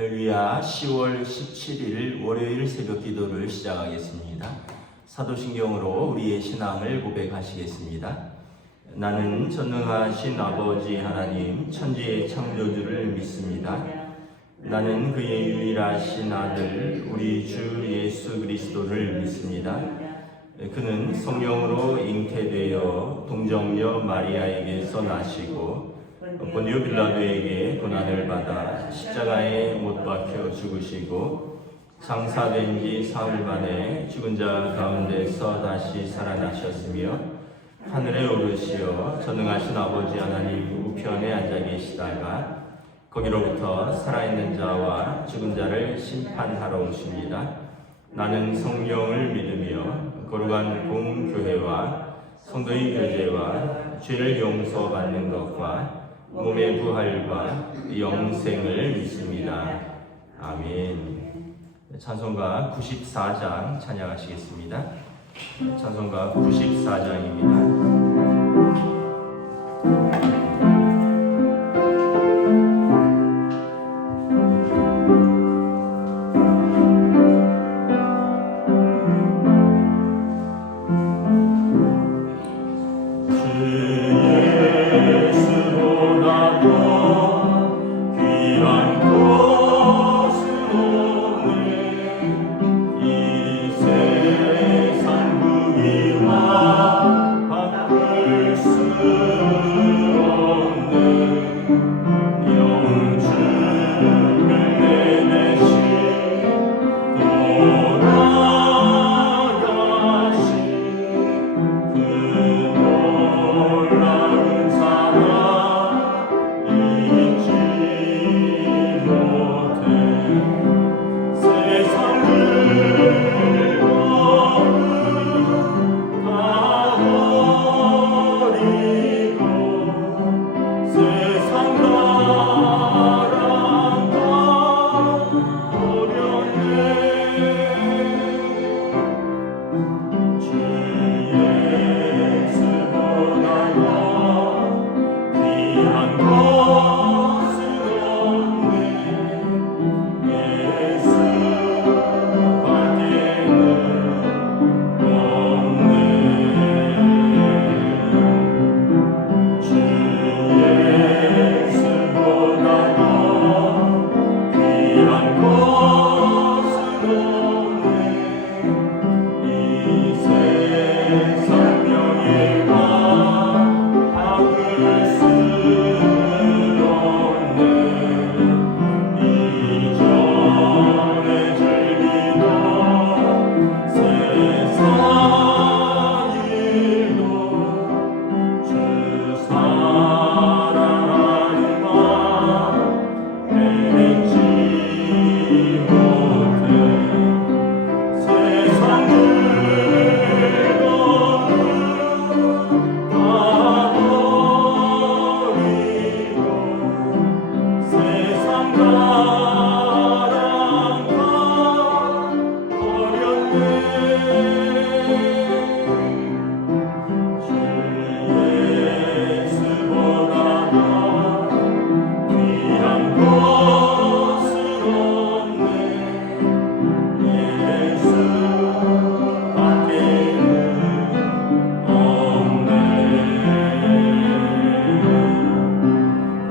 할렐루야. 10월 17일 월요일 새벽 기도를 시작하겠습니다. 사도신경으로 우리의 신앙을 고백하시겠습니다. 나는 전능하신 아버지 하나님 천지의 창조주를 믿습니다. 나는 그의 유일하신 아들 우리 주 예수 그리스도를 믿습니다. 그는 성령으로 잉태되어 동정녀 마리아에게서 나시고 본디오 빌라도에게 고난을 받아 십자가에 못 박혀 죽으시고 장사된 지 사흘 만에 죽은 자 가운데서 다시 살아나셨으며 하늘에 오르시어 전능하신 아버지 하나님 우편에 앉아 계시다가 거기로부터 살아있는 자와 죽은 자를 심판하러 오십니다. 나는 성령을 믿으며 거룩한 공교회와 성도의 교제와 죄를 용서받는 것과 몸의 부활과 영생을 믿습니다. 아멘. 찬송가 94장 찬양하시겠습니다. 찬송가 94장입니다.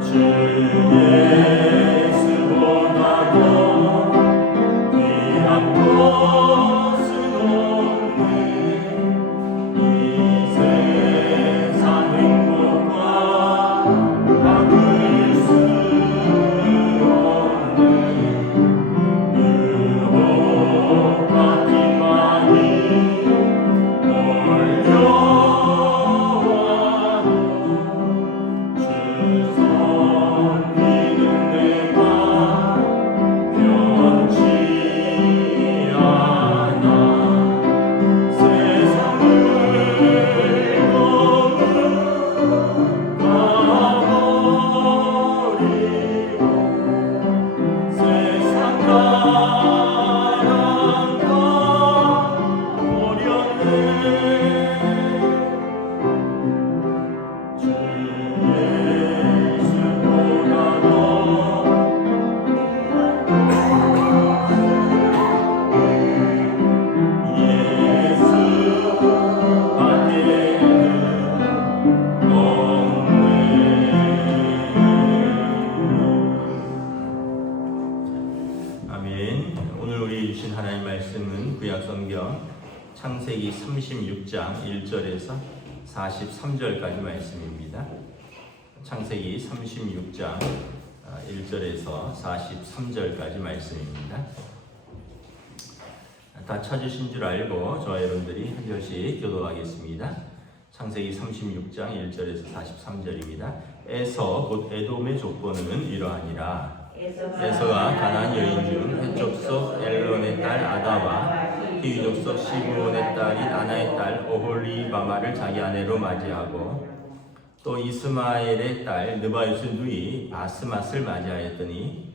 주 예수 주신 하나님 말씀은 구약성경 창세기 36장 1절에서 43절까지 말씀입니다. 창세기 36장 1절에서 43절까지 말씀입니다. 다 찾으신 줄 알고 저와 여러분들이 한 절씩 교도하겠습니다. 창세기 36장 1절에서 43절입니다. 에서 곧 에돔의 족보는 이러하니라. 에서가 가나안 여인 중 헷족 속 엘론의 딸 아다와 히위 족속 시므온의 딸인 아나의 딸 오홀리바마를 자기 아내로 맞이하고 또 이스마엘의 딸 느바요스 누이 바스맛을 맞이하였더니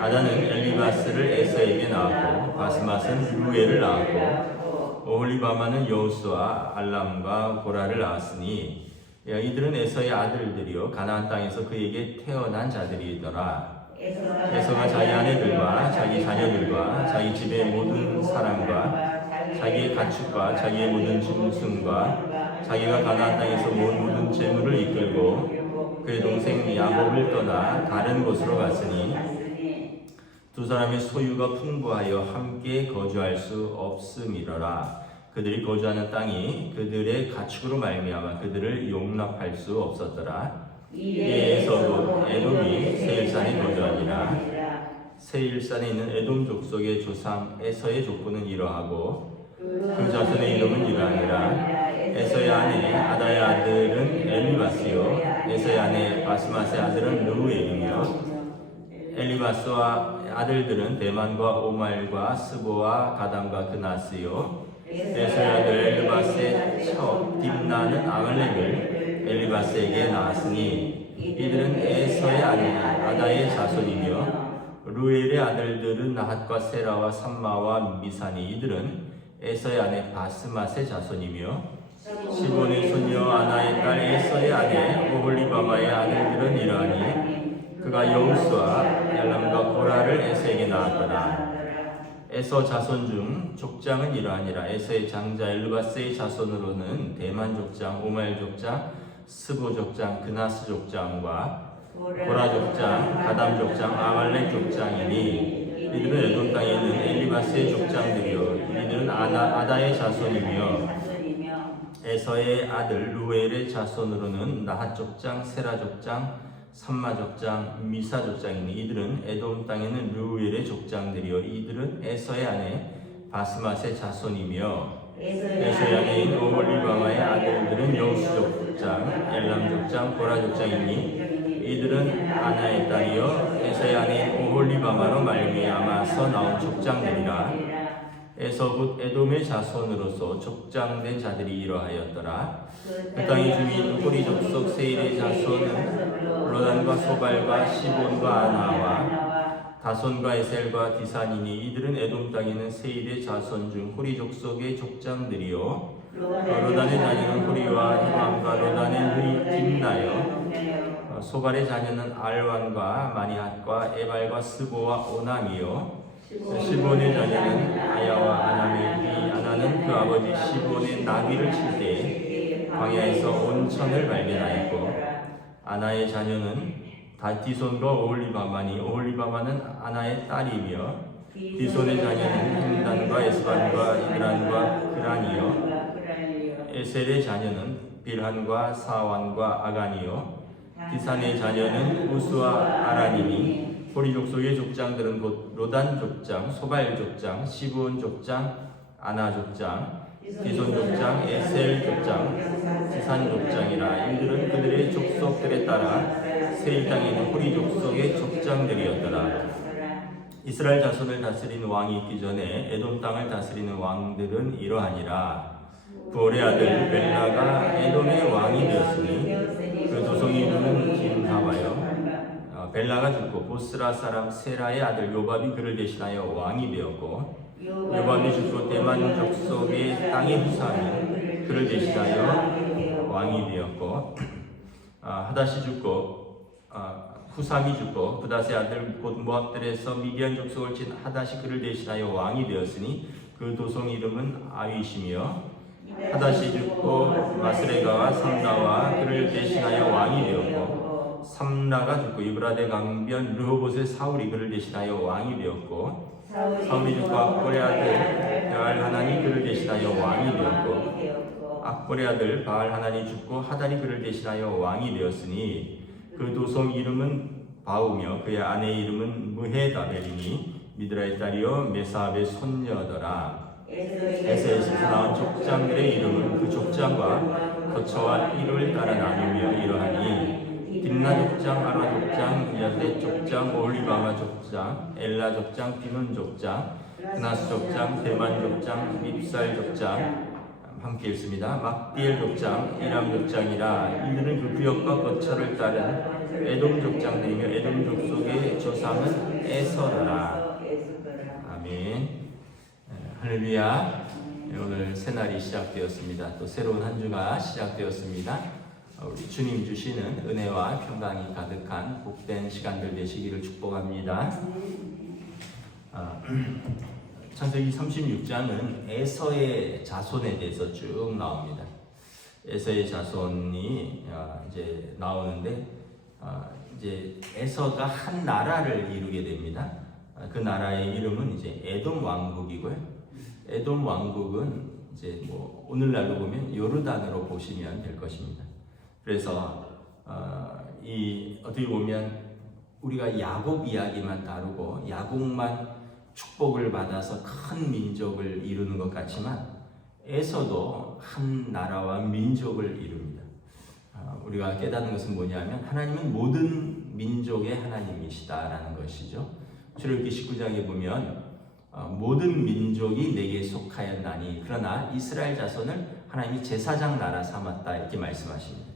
아다는 엘리바스를 에서에게 낳았고 바스맛은 루엘을 낳았고 오홀리바마는 여우스와 알람과 고라를 낳았으니 이들은 에서의 아들들이요 가나안 땅에서 그에게 태어난 자들이더라. 에서가 자기 아내들과 자기 자녀들과 자기 집의 모든 사람과 자기의 가축과 자기의 모든 짐승과 자기가 가나안 땅에서 모은 모든 재물을 이끌고 그의 동생 야곱을 떠나 다른 곳으로 갔으니 두 사람의 소유가 풍부하여 함께 거주할 수 없음이러라. 그들이 거주하는 땅이 그들의 가축으로 말미암아 그들을 용납할 수 없었더라. 이에서도 에돔이 세일산에 거주하니라. 세일산에 있는 에돔 족속의 조상 에서의 족보는 이러하고 그 자손의 이름은 이러하니라. 에서의 아내 아다의 아들은 엘리바스요 에서의 아내 바스맛의 아들은 루엘이며 엘리바스와 아들들은 대만과 오말과 스보와 가담과 그나스요 에서의 아들 엘리바스의 첩 딥나는 아말렉을 엘리바스에게 낳았으니 이들은 에서의 아내 아다의 자손이며 루엘의 아들들은 나핫과 세라와 삼마와 미사니 이들은 에서의 아내 바스맛의 자손이며 시본의 손녀 아나의 딸 에서의 아내 오홀리바마의 아들들은 이러하니 그가 여우스와 엘람과 고라를 에서에게 낳았더라. 에서 자손 중 족장은 이러하니라. 에서의 장자 엘르바스의 자손으로는 대만 족장, 오말 족장, 스보 족장, 그나스 족장과 고라 족장, 가담 족장, 아말렉 족장이니 이들은 에돔 땅에 있는 엘리바스의 족장들이요 이들은 아다의 자손이며 에서의 아들 루엘의 자손으로는 나핫 족장, 세라 족장, 삼마 족장, 미사 족장이니 이들은 에돔 땅에는 루엘의 족장들이요 이들은 에서의 아내 바스맛의 자손이며 에서의 아내인 오홀리바마의 아들들은 여우스 족장, 엘람 족장, 고라 족장이니 이들은 아나의 딸이요 에서의 아내인 오홀리바마로 말미암아서 나온 족장들이라. 에서 곧 에돔의 자손으로서 족장된 자들이 이러하였더라. 그 땅의 주민 호리 족속 세일의 자손은 로단과 소발과 시본과 아나와 다손과 에셀과 디산이니 이들은 에돔 땅에는 세일의 자손 중 호리 족속의 족장들이요 로단의 자녀는 호리와 히람과 로단의 누이 딥나요 소발의 자녀는 알완과 마니핫과 에발과 스보와 오남이요 시본의 자녀는 아야와 아나멜이 아나는 그 아버지 시본의 나귀를 칠 때 광야에서 온천을 발견하였고 아나의 자녀는 디손과 오홀리바마니 오홀리바마는 아나의 딸이며 디손의 자녀는 햄단과 에스반과 이드란과 그란이요 에셀의 자녀는 빌한과 사완과 아간이요 디산의 자녀는 우스와 아란이니 호리 족속의 족장들은 곧 로단 족장, 소발 족장, 시브온 족장, 아나 족장, 디손 족장, 에셀 족장, 디산 족장이라. 이들은 그들의 족속들에 따라 세일 땅에 있는 호리 족속의 족장들이었더라. 이스라엘 자손을 다스리는 왕이 있기 전에 에돔 땅을 다스리는 왕들은 이러하니라. 부올의 아들 벨라가 에돔의 왕이 되었으니 그 도성의 이름은 김하바요. 벨라가 죽고 보스라 사람 세라의 아들 요밥이 그를 대신하여 왕이 되었고 요밥이 죽고 대만 족속의 땅의 후삼이 그를 대신하여 왕이 되었고 하닷이 죽고 후삼이 죽고 부닷의 아들 곧 모압들에서 미디안 족속을 친 하닷이 그를 대신하여 왕이 되었으니 그 도성 이름은 아윗이며 하닷이 죽고 마스레가와 삼라와 그를 대신하여 왕이 되었고 삼라가 죽고 이브라데 강변 르호봇의 사울이 그를 대신하여 왕이 되었고 사울이 죽고 악bor의 아들 바알 하나니 그를 대신하여 왕이 되었고 악bor의 아들 바알 하나니 죽고 하달이 그를 대신하여 왕이 되었으니 그 도성 이름은 바우며 그의 아내의 이름은 무헤다벨이니 미드라의 딸이요 메사압의 손녀더라. 에서에서 나온 족장들의 이름은 그 족장과 거처와 이를 따라 나누며 이러하니 딥나 족장, 아라 족장, 야세 족장, 오홀리바마 족장, 엘라 족장, 비논 족장, 그나스 족장, 대만 족장, 밉살 족장 함께 읽습니다. 막디엘 족장, 이람 족장이라. 이들은 그 구역과 거처를 따른 에돔 족장들이며 에돔 족속의 조상은 에서더라. 아멘. 할렐루야. 오늘 새날이 시작되었습니다. 또 새로운 한 주가 시작되었습니다. 우리 주님 주시는 은혜와 평강이 가득한 복된 시간들 되시기를 축복합니다. 창세기 36장은 에서의 자손에 대해서 쭉 나옵니다. 에서의 자손이 이제 나오는데 이제 에서가 한 나라를 이루게 됩니다. 그 나라의 이름은 이제 에돔 왕국이고요. 에돔 왕국은 이제 뭐 오늘날로 보면 요르단으로 보시면 될 것입니다. 그래서 이 어떻게 보면 우리가 야곱 이야기만 다루고 야곱만 축복을 받아서 큰 민족을 이루는 것 같지만 에서도 한 나라와 민족을 이룹니다. 우리가 깨닫는 것은 뭐냐면 하나님은 모든 민족의 하나님이시다라는 것이죠. 출애굽기 19장에 보면 모든 민족이 내게 속하였나니 그러나 이스라엘 자손을 하나님이 제사장 나라 삼았다 이렇게 말씀하십니다.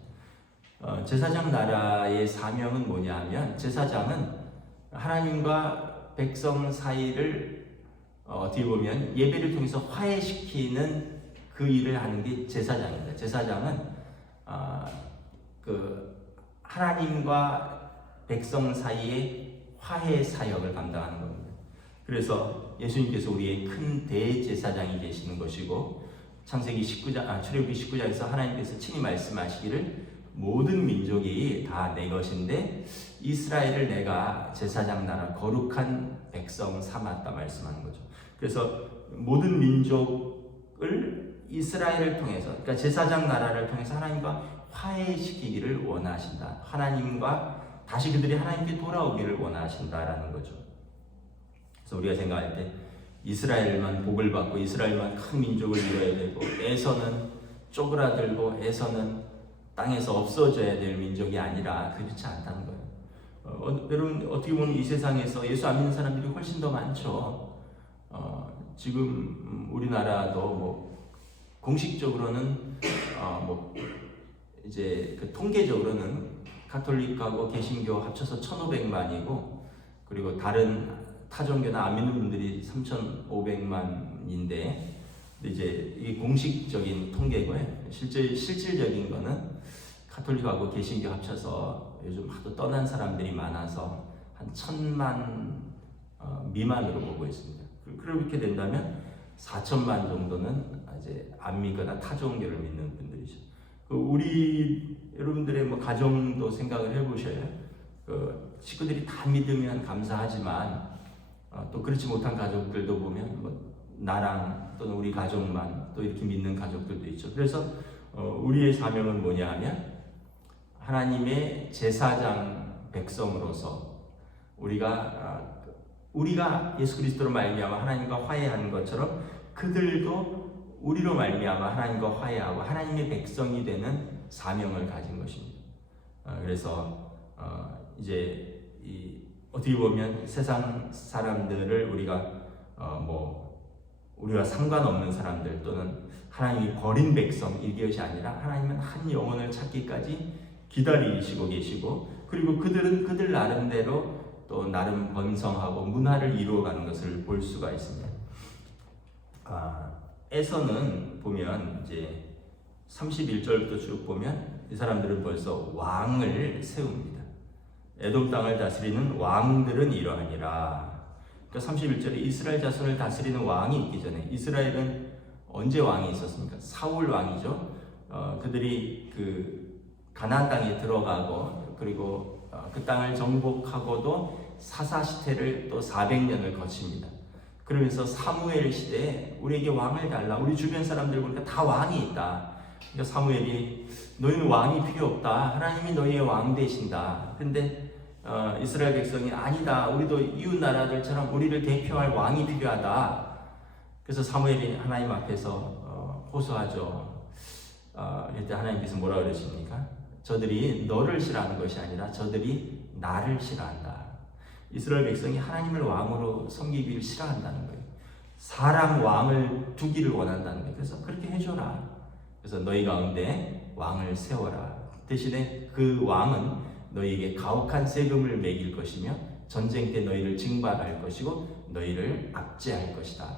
제사장 나라의 사명은 뭐냐 하면 제사장은 하나님과 백성 사이를 어떻게 보면 예배를 통해서 화해시키는 그 일을 하는 게 제사장입니다. 제사장은 그 하나님과 백성 사이의 화해 사역을 감당하는 겁니다. 그래서 예수님께서 우리의 큰 대제사장이 되시는 것이고 창세기 19장, 출애굽기 19장에서 하나님께서 친히 말씀하시기를 모든 민족이 다 내 것인데 이스라엘을 내가 제사장 나라 거룩한 백성 삼았다 말씀하는 거죠. 그래서 모든 민족을 이스라엘을 통해서 그러니까 제사장 나라를 통해서 하나님과 화해시키기를 원하신다. 하나님과 다시 그들이 하나님께 돌아오기를 원하신다라는 거죠. 그래서 우리가 생각할 때 이스라엘만 복을 받고 이스라엘만 큰 민족을 이뤄야 되고 에서는 쪼그라들고 에서는 땅에서 없어져야 될 민족이 아니라 그렇지 않다는 거예요. 여러분 어떻게 보면 이 세상에서 예수 안 믿는 사람들이 훨씬 더 많죠. 지금 우리나라도 뭐 공식적으로는 뭐 이제 그 통계적으로는 가톨릭하고 개신교 합쳐서 1,500만이고 그리고 다른 타종교나 안 믿는 분들이 3,500만인데 이제 이 공식적인 통계고요. 실질적인 거는 가톨릭하고 개신교 합쳐서 요즘 하도 떠난 사람들이 많아서 한 1,000만 미만으로 보고 있습니다. 그렇게 된다면 4천만 정도는 이제 안 믿거나 타종교를 믿는 분들이죠. 우리 여러분들의 뭐 가정도 생각을 해보셔요. 그 식구들이 다 믿으면 감사하지만 또 그렇지 못한 가족들도 보면 뭐 나랑 또는 우리 가족만 또 이렇게 믿는 가족들도 있죠. 그래서 우리의 사명은 뭐냐 하면 하나님의 제사장 백성으로서 우리가 예수 그리스도로 말미암아 하나님과 화해하는 것처럼 그들도 우리로 말미암아 하나님과 화해하고 하나님의 백성이 되는 사명을 가진 것입니다. 그래서 이제 어떻게 보면 세상 사람들을 우리와 상관없는 사람들 또는 하나님이 버린 백성 이것이 아니라 하나님은 한 영혼을 찾기까지 기다리시고 계시고 그리고 그들은 그들 나름대로 또 나름 번성하고 문화를 이루어가는 것을 볼 수가 있습니다. 에서는 보면 이제 31절부터 쭉 보면 이 사람들은 벌써 왕을 세웁니다. 에돔 땅을 다스리는 왕들은 이러하니라. 그러니까 31절에 이스라엘 자손을 다스리는 왕이 있기 전에 이스라엘은 언제 왕이 있었습니까? 사울 왕이죠. 그들이 그 가나안 땅에 들어가고 그리고 그 땅을 정복하고도 사사 시대를 또 400년을 거칩니다. 그러면서 사무엘 시대에 우리에게 왕을 달라. 우리 주변 사람들 보니까 다 왕이 있다. 그러니까 사무엘이 너희는 왕이 필요 없다. 하나님이 너희의 왕 되신다. 근데 이스라엘 백성이 아니다. 우리도 이웃 나라들처럼 우리를 대표할 왕이 필요하다. 그래서 사무엘이 하나님 앞에서 호소하죠. 이때 하나님께서 뭐라 그러십니까? 저들이 너를 싫어하는 것이 아니라 저들이 나를 싫어한다. 이스라엘 백성이 하나님을 왕으로 섬기기를 싫어한다는 거예요. 사람 왕을 두기를 원한다는 거예요. 그래서 그렇게 해줘라. 그래서 너희 가운데 왕을 세워라. 대신에 그 왕은 너희에게 가혹한 세금을 매길 것이며 전쟁 때 너희를 징발할 것이고 너희를 압제할 것이다.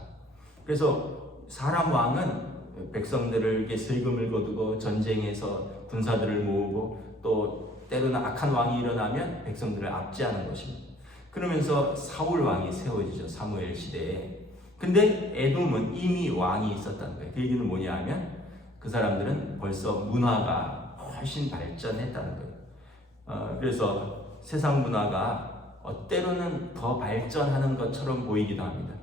그래서 사람 왕은 백성들에게 세금을 거두고 전쟁에서 군사들을 모으고 또 때로는 악한 왕이 일어나면 백성들을 압제하는 것입니다. 그러면서 사울 왕이 세워지죠. 사무엘 시대에. 근데 에돔은 이미 왕이 있었다는 거예요. 그 얘기는 뭐냐 하면 그 사람들은 벌써 문화가 훨씬 발전했다는 거예요. 그래서 세상 문화가 때로는 더 발전하는 것처럼 보이기도 합니다.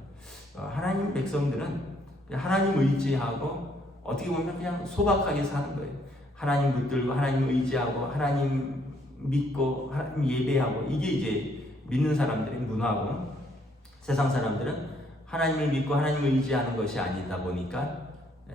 하나님 백성들은 하나님 의지하고 어떻게 보면 그냥 소박하게 사는 거예요. 하나님 붙들고 하나님 의지하고 하나님 믿고 하나님 예배하고 이게 이제 믿는 사람들의 문화고, 세상 사람들은 하나님을 믿고 하나님을 의지하는 것이 아니다 보니까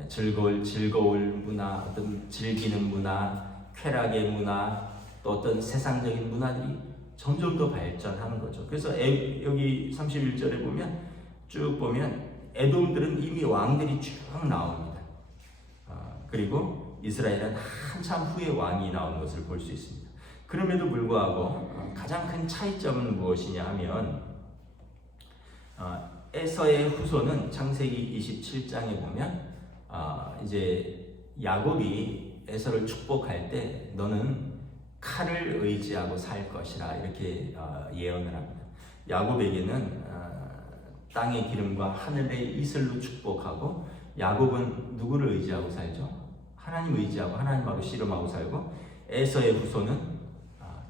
즐거울 문화, 어떤 즐기는 문화, 쾌락의 문화, 또 어떤 세상적인 문화들이 점점 더 발전하는 거죠. 그래서 여기 31절에 보면 쭉 보면 에돔들은 이미 왕들이 쭉 나옵니다. 그리고 이스라엘은 한참 후에 왕이 나온 것을 볼 수 있습니다. 그럼에도 불구하고 가장 큰 차이점은 무엇이냐 하면 에서의 후손은 창세기 27장에 보면 이제 야곱이 에서를 축복할 때 너는 칼을 의지하고 살 것이라 이렇게 예언을 합니다. 야곱에게는 땅의 기름과 하늘의 이슬로 축복하고, 야곱은 누구를 의지하고 살죠? 하나님 의지하고 하나님하고 씨름하고 살고, 에서의 후손은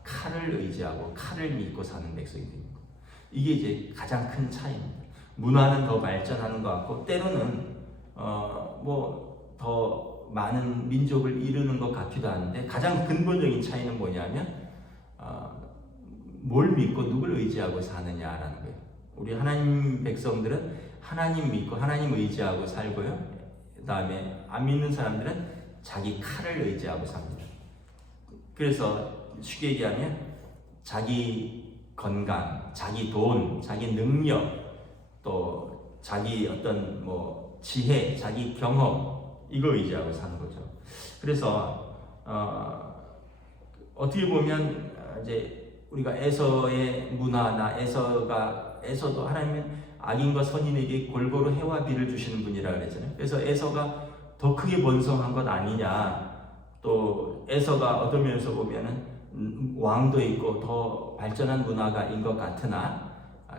칼을 의지하고 칼을 믿고 사는 백성이 됩니다. 이게 이제 가장 큰 차이입니다. 문화는 더 발전하는 것 같고 때로는 더 많은 민족을 이루는 것 같기도 하는데, 가장 근본적인 차이는 뭐냐면 뭘 믿고 누굴 의지하고 사느냐라는 거예요. 우리 하나님 백성들은 하나님 믿고 하나님 의지하고 살고요. 그 다음에 안 믿는 사람들은 자기 칼을 의지하고 삽니다. 그래서 쉽게 얘기하면 자기 건강, 자기 돈, 자기 능력, 또 자기 어떤 지혜, 자기 경험, 이거 의지하고 사는 거죠. 그래서 어떻게 보면 이제 우리가 에서의 문화나 에서도 하나님은 악인과 선인에게 골고루 해와 비를 주시는 분이라 그랬잖아요. 그래서 에서가 더 크게 번성한 것 아니냐. 또 에서가 어떤 면에서 보면은 왕도 있고 더 발전한 문화가인 것 같으나,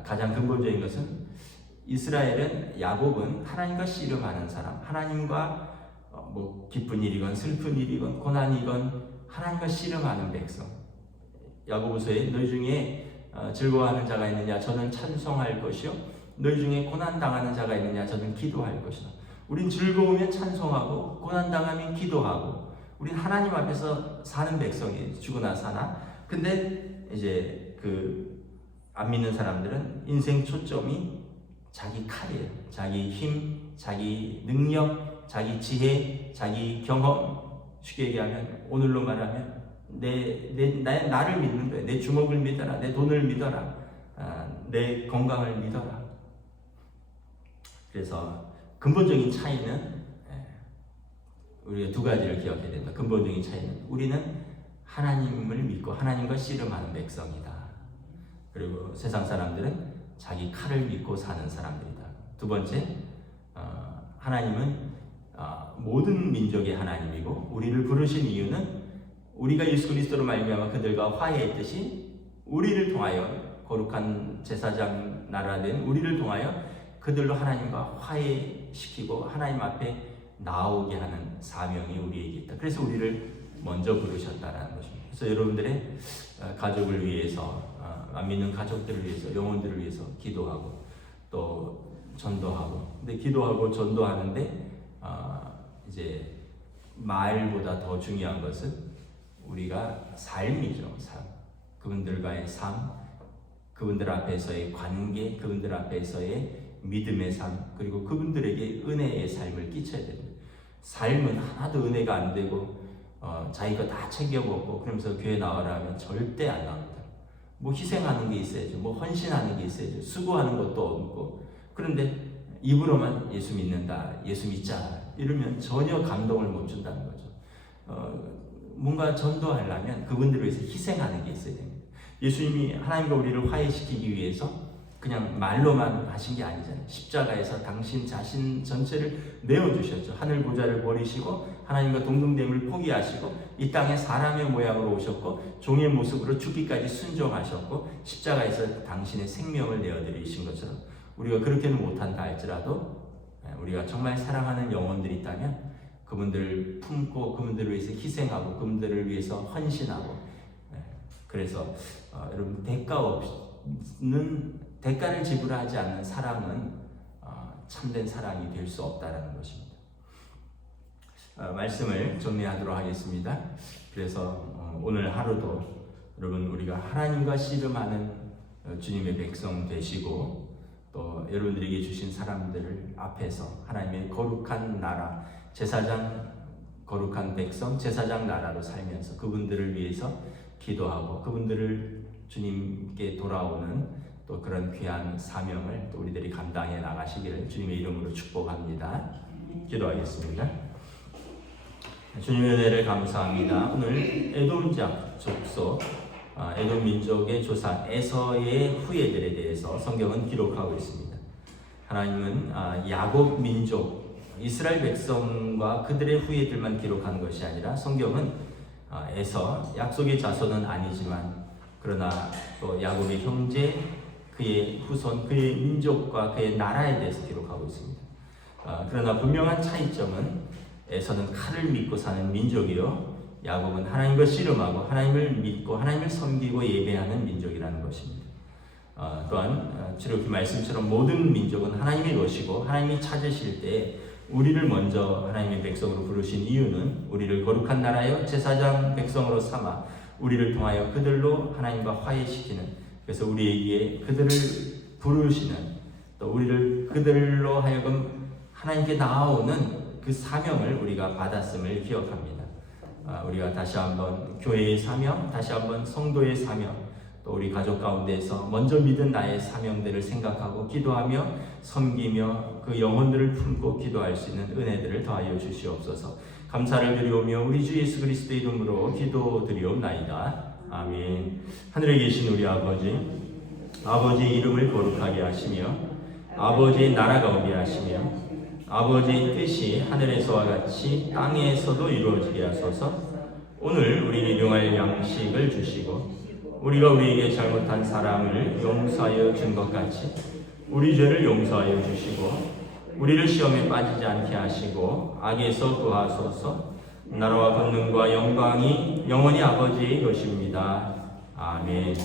가장 근본적인 것은 이스라엘은, 야곱은 하나님과 씨름하는 사람, 하나님과 기쁜 일이건 슬픈 일이건 고난이건 하나님과 씨름하는 백성. 야고보서에 너희 중에 즐거워하는 자가 있느냐 저는 찬송할 것이요 너희 중에 고난당하는 자가 있느냐 저는 기도할 것이다. 우린 즐거우면 찬송하고 고난당하면 기도하고, 우린 하나님 앞에서 사는 백성이에요. 죽으나 사나. 근데 이제 안 믿는 사람들은 인생 초점이 자기 칼이에요. 자기 힘, 자기 능력, 자기 지혜, 자기 경험. 쉽게 얘기하면, 오늘로 말하면 나를 믿는 거예요. 내 주먹을 믿어라. 내 돈을 믿어라. 내 건강을 믿어라. 그래서 근본적인 차이는 우리가 두 가지를 기억해야 된다. 근본적인 차이는 우리는 하나님을 믿고 하나님과 씨름하는 백성이다. 그리고 세상 사람들은 자기 칼을 믿고 사는 사람들이다. 두 번째, 하나님은 모든 민족의 하나님이고, 우리를 부르신 이유는 우리가 예수 그리스도로 말미암아 그들과 화해했듯이 우리를 통하여, 거룩한 제사장 나라 된 우리를 통하여 그들로 하나님과 화해시키고 하나님 앞에 나오게 하는 사명이 우리에게 있다. 그래서 우리를 먼저 부르셨다라는 것입니다. 그래서 여러분들의 가족을 위해서, 안 믿는 가족들을 위해서, 영혼들을 위해서 기도하고, 또 전도하고. 근데 기도하고 전도하는데 이제 말보다 더 중요한 것은 우리가 삶이죠. 삶. 그분들과의 삶, 그분들 앞에서의 관계, 그분들 앞에서의 믿음의 삶, 그리고 그분들에게 은혜의 삶을 끼쳐야 됩니다. 삶은 하나도 은혜가 안 되고 자기가 다 챙겨 먹고 그러면서 교회 나와라 하면 절대 안 나옵니다. 뭐 희생하는 게 있어야죠. 뭐 헌신하는 게 있어야죠. 수고하는 것도 없고. 그런데 입으로만 예수 믿는다, 예수 믿자 이러면 전혀 감동을 못 준다는 거죠. 뭔가 전도하려면 그분들을 위해서 희생하는 게 있어야 됩니다. 예수님이 하나님과 우리를 화해시키기 위해서 그냥 말로만 하신 게 아니잖아요. 십자가에서 당신 자신 전체를 내어주셨죠. 하늘 보좌를 버리시고 하나님과 동등됨을 포기하시고 이 땅에 사람의 모양으로 오셨고 종의 모습으로 죽기까지 순종하셨고 십자가에서 당신의 생명을 내어드리신 것처럼 우리가 그렇게는 못한다 할지라도 우리가 정말 사랑하는 영혼들이 있다면 그분들을 품고 그분들을 위해서 희생하고 그분들을 위해서 헌신하고 그래서 여러분 대가를 지불하지 않는 사랑은 참된 사랑이 될 수 없다라는 것입니다. 말씀을 정리하도록 하겠습니다. 그래서 오늘 하루도 여러분 우리가 하나님과 씨름하는 주님의 백성 되시고 또 여러분들에게 주신 사람들을 앞에서 하나님의 거룩한 나라, 제사장 거룩한 백성, 제사장 나라로 살면서 그분들을 위해서 기도하고 그분들을 주님께 돌아오는 또 그런 귀한 사명을 또 우리들이 감당해 나가시기를 주님의 이름으로 축복합니다. 기도하겠습니다. 주님의 은혜를 감사합니다. 오늘 에돔 족속, 에돔 민족의 조상 에서의 후예들에 대해서 성경은 기록하고 있습니다. 하나님은 야곱 민족, 이스라엘 백성과 그들의 후예들만 기록한 것이 아니라 성경은 에서, 약속의 자손은 아니지만 그러나 또 야곱의 형제, 그의 후손, 그의 민족과 그의 나라에 대해서 기록하고 있습니다. 그러나 분명한 차이점은 에서는 칼을 믿고 사는 민족이요 야곱은 하나님과 씨름하고 하나님을 믿고 하나님을 섬기고 예배하는 민족이라는 것입니다. 또한 출애굽기 말씀처럼 모든 민족은 하나님의 것이고 하나님이 찾으실 때 우리를 먼저 하나님의 백성으로 부르신 이유는 우리를 거룩한 나라여 제사장 백성으로 삼아 우리를 통하여 그들로 하나님과 화해시키는, 그래서 우리에게 그들을 부르시는, 또 우리를 그들로 하여금 하나님께 나아오는 그 사명을 우리가 받았음을 기억합니다. 우리가 다시 한번 교회의 사명, 다시 한번 성도의 사명, 또 우리 가족 가운데에서 먼저 믿은 나의 사명들을 생각하고 기도하며 섬기며 그 영혼들을 품고 기도할 수 있는 은혜들을 더하여 주시옵소서. 감사를 드리오며 우리 주 예수 그리스도 이름으로 기도드리옵나이다. 아멘. 하늘에 계신 우리 아버지, 아버지의 이름을 거룩하게 하시며 아버지의 나라가 오게 하시며 아버지의 뜻이 하늘에서와 같이 땅에서도 이루어지게 하소서. 오늘 우리에게 일용할 양식을 주시고 우리가 우리에게 잘못한 사람을 용서하여 준 것 같이 우리 죄를 용서하여 주시고 우리를 시험에 빠지지 않게 하시고 악에서 구하소서. 나라와 권능과 영광이 영원히 아버지의 것입니다. 아멘.